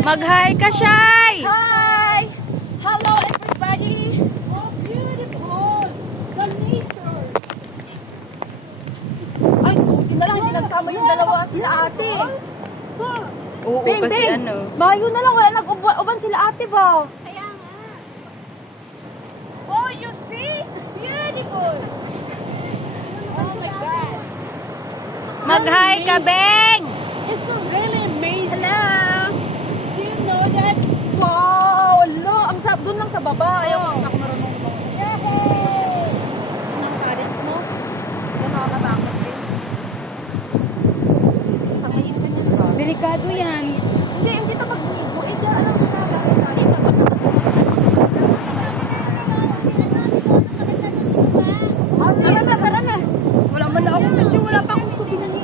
Mag-hi ka, Shay! Hi! Hello, everybody! Oh, beautiful! The nature! Ay, buti na lang, hindi nagsama yung dalawa sila ate. Oo, Bing, kasi Bing! ano. Mayo na lang, wala nag-uban sila ate ba? Kaya nga. Oh, you see? Beautiful! Oh my God! Mag-hi ka, Beng! It's so really amazing. Hello! Do you know that? Wow! Hello! Ang sarap dun lang sa baba. Ayaw ko ako marunong lumangoy. Yay! Ang karit mo. Hindi nakakatakot din. Tangayin ka niyan ba? Delikado yan. Hindi ito mag-buig ka. Alam mo na. Tara na. Wala man na akong picture. Wala pa akong souvenir.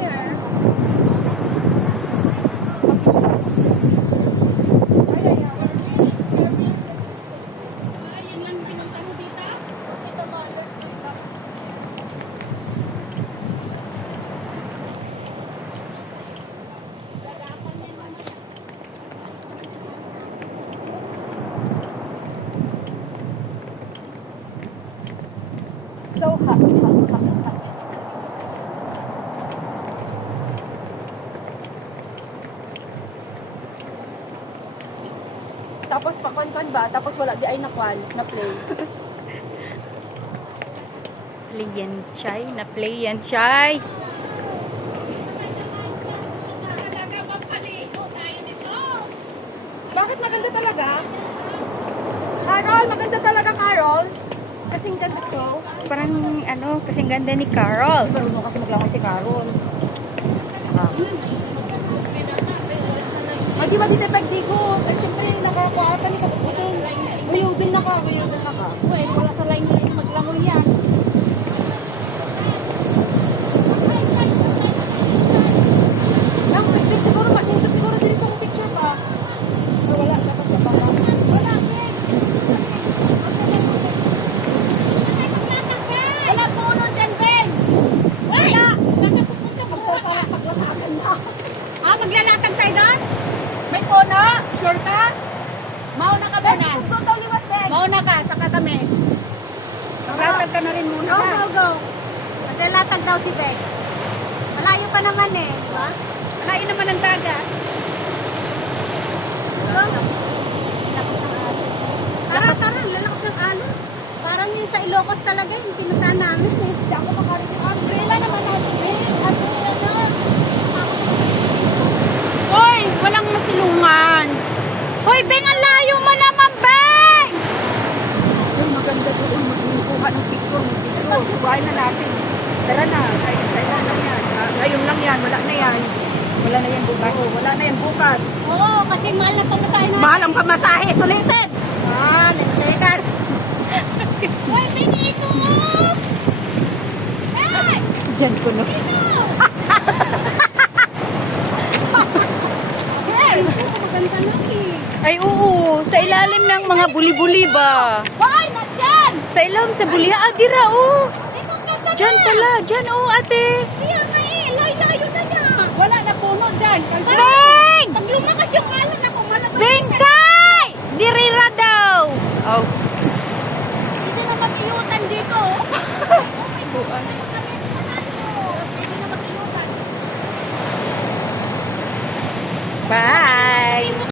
So hot. Tapos pakwan-kwan ba? Tapos wala di ay nakwan, na play. Play yan, Shay. Na-play yan, Shay. Bakit maganda talaga? Carol, maganda talaga, Carol. Kasing ganda ko. Parang ano, kasing ganda ni Carol. Pero mo kasi maglangoy si Carol. Madi dito pagdigos. Ay, syempre, nakakuha ka ni kaputin. Uyudin na ka. Uy, wala sa line maglangoy yan. Ang picture siguro, magindot siguro din sa picture pa. Pero wala, dapat sa baba. Wala puno dyan, Ben! Wala! Saan ka pupunta mo? Paglasakan na. Maglalatag tayo doon? May puno? Sure ka? Mauna ka ba na? Go daw liwat, Ben. Mauna ka, saka kami. Maglatag ka na rin muna. Go. Maglalatag daw si Ben. Malayo pa naman eh. Ha? Malayo naman ang dagat. Tara, lalakas ng alon. Parang yung sa Ilocos talaga, yung pinuntahan namin eh. Hindi ako makarinig yung umbrella naman natin, Ben. Hoy, walang masilungan. Hoy, Beng, ang layo mo naman, Beng! Ay, maganda doon. Magkuha ng picture. Buhay na natin. Tara na. Kailan lang yan. Ngayon lang yan. Wala na yan. Wala na yan bukas. Oo, wala na yan bukas. Oo, kasi mahal na pamasahe natin. Mahal ang pamasahe. Sulitin. Let's take her. Hoy, Beng, ito mo! Hey! Diyan ko na. Ito! Hey! Maganda na eh. Ay, oo. Sa ilalim ng mga buli-buli ba? Hoy, nandyan! Sa ilalim sa bulihan. Ah, dira, oh. Ito, ganda na! Diyan pala. Diyan, oh, ate. Kaya nga eh, layo na niya. Wala na puno dyan. Beng! Pag lumakas yung alon ako, malabas. Bengkay! Dirira daw. Oh. Hindi na mag-inutan dito. Bye.